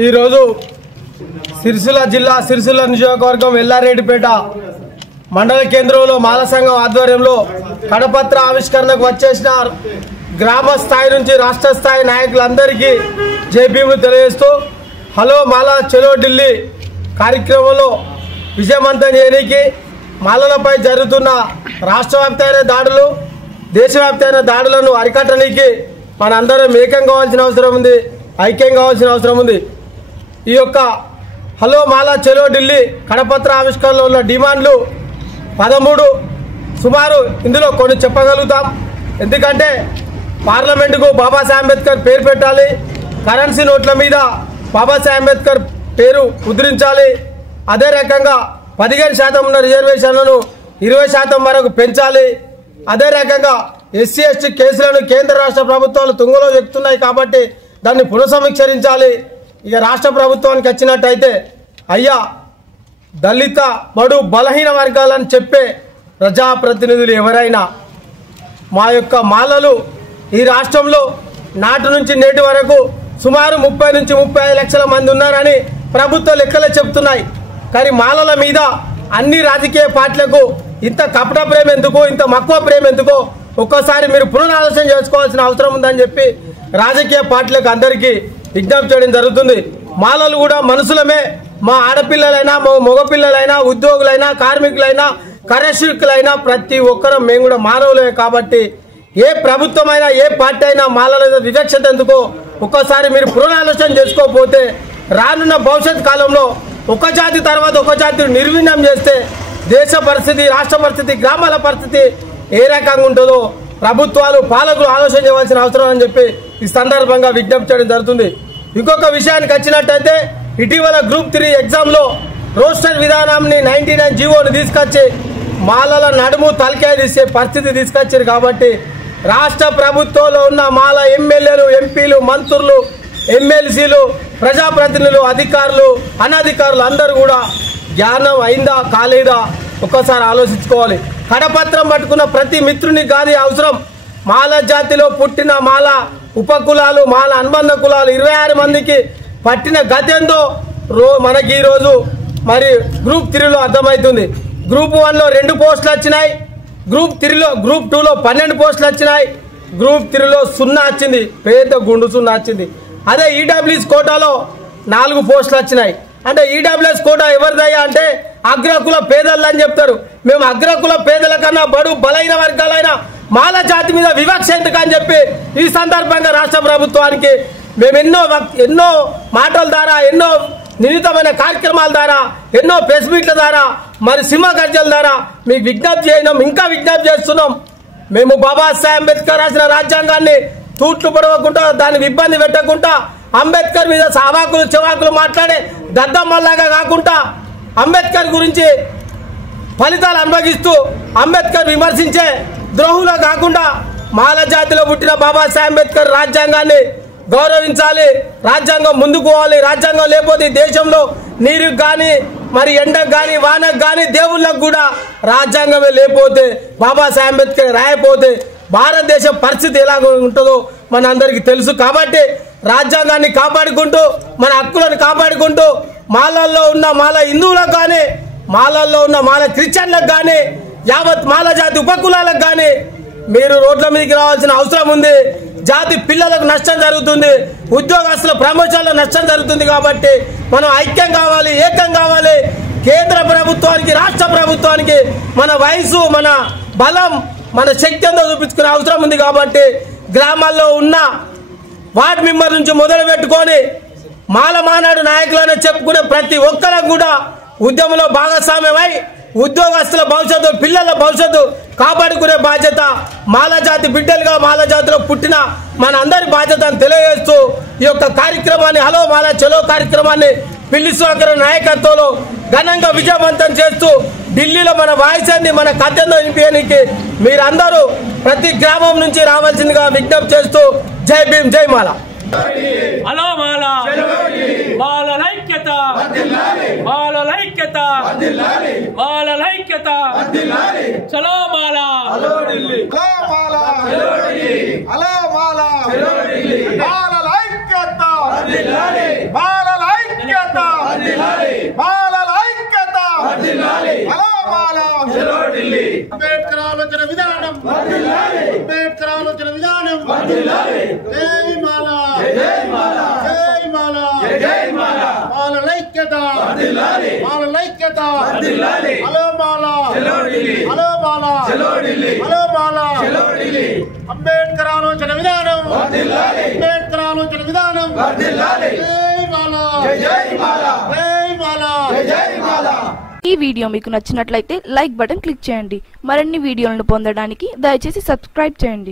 ఈరోజు సిరిసిల్ల జిల్లా సిరిసిల్ల నియోజకవర్గం ఎల్లారెడ్డిపేట మండల కేంద్రంలో మాల సంఘం ఆధ్వర్యంలో కడపత్ర ఆవిష్కరణకు వచ్చేసిన గ్రామ స్థాయి నుంచి రాష్ట్ర స్థాయి నాయకులందరికీ జైభీములు తెలియజేస్తూ హలో మాలా చలో ఢిల్లీ కార్యక్రమంలో విజయవంతం చేయడానికి మాలలపై జరుగుతున్న రాష్ట్రవ్యాప్తమైన దాడులు దేశవ్యాప్తమైన దాడులను అరికట్టడానికి మనందరం ఏకం కావాల్సిన అవసరం ఉంది, ఐక్యం కావాల్సిన అవసరం ఉంది. ఈ యొక్క హలో మాలా చలో ఢిల్లీ కడపత్ర ఆవిష్కరణలో ఉన్న డిమాండ్లు 13 సుమారు ఇందులో కొన్ని చెప్పగలుగుతాం. ఎందుకంటే పార్లమెంటుకు బాబాసాహెబ్ అంబేద్కర్ పేరు పెట్టాలి, కరెన్సీ నోట్ల మీద బాబాసాహెబ్ అంబేద్కర్ పేరు ముద్రించాలి, అదే రకంగా 15% ఉన్న రిజర్వేషన్లను 20% వరకు పెంచాలి, అదే రకంగా ఎస్సీ ఎస్టీ కేసులను కేంద్ర రాష్ట్ర ప్రభుత్వాలు తుంగలో చెప్తున్నాయి కాబట్టి దాన్ని పునఃసమీక్షించాలి. ఇక రాష్ట్ర ప్రభుత్వానికి వచ్చినట్టయితే అయ్యా దళిత బడు బలహీన వర్గాలని చెప్పే ప్రజాప్రతినిధులు ఎవరైనా మా యొక్క మాలలు ఈ రాష్ట్రంలో నాటి నుంచి నేటి వరకు సుమారు 30 నుంచి 35 లక్షల మంది ఉన్నారని ప్రభుత్వ లెక్కలే చెప్తున్నాయి. కానీ మాలల మీద అన్ని రాజకీయ పార్టీలకు ఇంత కపట ప్రేమ ఎందుకు, ఇంత మక్కువ ప్రేమ ఎందుకో ఒక్కోసారి మీరు పునరాలోచన చేసుకోవాల్సిన అవసరం ఉందని చెప్పి రాజకీయ పార్టీలకు అందరికీ విజ్ఞప్తి చేయడం జరుగుతుంది. మాలలు కూడా మనుషులమే, మా ఆడపిల్లలైనా మా మగపిల్లలైనా ఉద్యోగులైనా కార్మికులైనా కరషికులైనా ప్రతి ఒక్కరం మేము కూడా మానవులమే. కాబట్టి ఏ ప్రభుత్వమైనా ఏ పార్టీ అయినా మాలల వివక్షత ఎందుకో ఒక్కోసారి మీరు పునరాలోచన చేసుకోకపోతే రానున్న భవిష్యత్ కాలంలో ఒక జాతి తర్వాత ఒక జాతి నిర్వీణ్యం చేస్తే దేశ పరిస్థితి, రాష్ట్ర పరిస్థితి, గ్రామాల పరిస్థితి ఏ రకంగా ఉంటుందో ప్రభుత్వాలు పాలకులు ఆలోచన చేయవలసిన అవసరం అని చెప్పి ఈ సందర్భంగా విజ్ఞప్తి చేయడం జరుగుతుంది. ఇంకొక విషయానికి వచ్చినట్టయితే ఇటీవల గ్రూప్ 3 ఎగ్జామ్లో రోస్టర్ విధానాన్ని 99 జీవోని తీసుకొచ్చి మాలల నడుము తలకాయ తీసే పరిస్థితి తీసుకొచ్చారు. కాబట్టి రాష్ట్ర ప్రభుత్వంలో ఉన్న మాల ఎమ్మెల్యేలు, ఎంపీలు, మంత్రులు, ఎమ్మెల్సీలు, ప్రజాప్రతినిధులు, అధికారులు, అనధికారులు అందరూ కూడా జ్ఞానం అయిందా కాలేదా ఒక్కసారి ఆలోచించుకోవాలి. కడపత్రం పట్టుకున్న ప్రతి మిత్రునికి కాదు అవసరం. మాల జాతిలో పుట్టిన మాల ఉపకులాలు, మాల అనుబంధ కులాలు 26 మందికి పట్టిన గతేందో మనకి ఈరోజు మరి గ్రూప్ 3లో అర్థమవుతుంది. గ్రూప్ 1లో 2 పోస్టులు వచ్చినాయి, గ్రూప్ 2లో 12 పోస్టులు వచ్చినాయి, గ్రూప్ 3లో 0 వచ్చింది, పేద గుండు 0 వచ్చింది. అదే ఈడబ్ల్యూఎస్ కోటాలో 4 పోస్టులు వచ్చినాయి. అంటే ఈడబ్ల్యూఎస్ కోటా ఎవరిదయ్యా అంటే అగ్రకుల పేదలు అని చెప్తారు. మేము అగ్రకుల పేదల కన్నా బడు బలైన వర్గాలైన మాల జాతి మీద వివక్ష ఎందుకని చెప్పి ఈ సందర్భంగా రాష్ట్ర ప్రభుత్వానికి మేము ఎన్నో మాటల ద్వారా, ఎన్నో నిమితమైన కార్యక్రమాల ద్వారా, ఎన్నో ప్రెస్ మీట్ల ద్వారా, మరి సింహ గర్జల ద్వారా మీకు విజ్ఞప్తి చేయడం, ఇంకా విజ్ఞప్తి చేస్తున్నాం. మేము బాబాసాహెబ్ అంబేద్కర్ రాసిన రాజ్యాంగాన్ని తూట్లు పడవకుండా, దాన్ని ఇబ్బంది పెట్టకుండా, అంబేద్కర్ మీద సావాకులు చెవాకులు మాట్లాడే దద్దమ్మల్లాగా కాకుండా అంబేద్కర్ గురించి ఫలితాలు అనుభవిస్తూ అంబేద్కర్ విమర్శించే ద్రోహులా కాకుండా మాల జాతిలో పుట్టిన బాబాసాహెబ్ అంబేద్కర్ రాజ్యాంగాన్ని గౌరవించాలి. రాజ్యాంగం ముందుకు పోవాలి. రాజ్యాంగం లేకపోతే దేశంలో నీరుకు కానీ, మరి ఎండకు కానీ, వానకు కానీ, దేవుళ్ళకు కూడా రాజ్యాంగమే లేకపోతే, బాబాసాహెబ్ అంబేద్కర్ రాయపోతే భారతదేశ పరిస్థితి ఎలా ఉంటుందో మన అందరికీ తెలుసు. కాబట్టి రాజ్యాంగాన్ని కాపాడుకుంటూ, మన హక్కులను కాపాడుకుంటూ, మాలల్లో ఉన్న మాల హిందువులకు కానీ, మాలల్లో ఉన్న మాల క్రిస్టియన్లకు కానీ, యావత్ మాల జాతి ఉపకులాలకు కానీ మీరు రోడ్ల మీదకి రావాల్సిన అవసరం ఉంది. జాతి పిల్లలకు నష్టం జరుగుతుంది, ఉద్యోగస్తుల ప్రమోషన్లో నష్టం జరుగుతుంది. కాబట్టి మనం ఐక్యం కావాలి, ఏకం కావాలి. కేంద్ర ప్రభుత్వానికి, రాష్ట్ర ప్రభుత్వానికి మన వయసు, మన బలం, మన శక్తి అంతా చూపించుకునే అవసరం ఉంది. కాబట్టి గ్రామాల్లో ఉన్న వార్డు మెంబర్ నుంచి మొదలు పెట్టుకొని మాల మానాడు నాయకులను చెప్పుకునే ప్రతి ఒక్కరికి కూడా ఉద్యమంలో భాగస్వామ్యమై ఉద్యోగస్తుల భవిష్యత్తు, పిల్లల భవిష్యత్తు కాపాడుకునే బాధ్యత మాల జాతి బిడ్డలుగా, మాల జాతిలో పుట్టిన మన అందరి బాధ్యతను తెలియజేస్తూ ఈ యొక్క కార్యక్రమాన్ని, హలో మాలా చలో కార్యక్రమాన్ని పిల్లి సుధాకర్ నాయకత్వంలో ఘనంగా విజయవంతం చేస్తూ ఢిల్లీలో మన వాయిసాన్ని, మన కథను వినిపించడానికి మీరందరూ ప్రతి గ్రామం నుంచి రావాల్సిందిగా విజ్ఞప్తి చేస్తూ జై భీమ్, జై మాల. హలో మాల, మాలల ఐక్యత, మాలల ఐక్యత, మాలల ఐక్యత, చలో మాల, హలో ఢిల్లీ, హలో మాల, మాలల ఐక్యత, మాలల జై మాల జై మాల మాలలైక్యత మాలలైక్యత హలో మాల హలో మాల హలో మాల అంబేద్కర్ ఆలోచన విధానం అంబేద్కర్ ఆలోచన విధానం జై మాల జై మాల జై మాల. ఈ వీడియో మీకు నచ్చినట్లయితే లైక్ బటన్ క్లిక్ చేయండి. మరిన్ని వీడియోలను పొందడానికి దయచేసి సబ్స్క్రైబ్ చేయండి.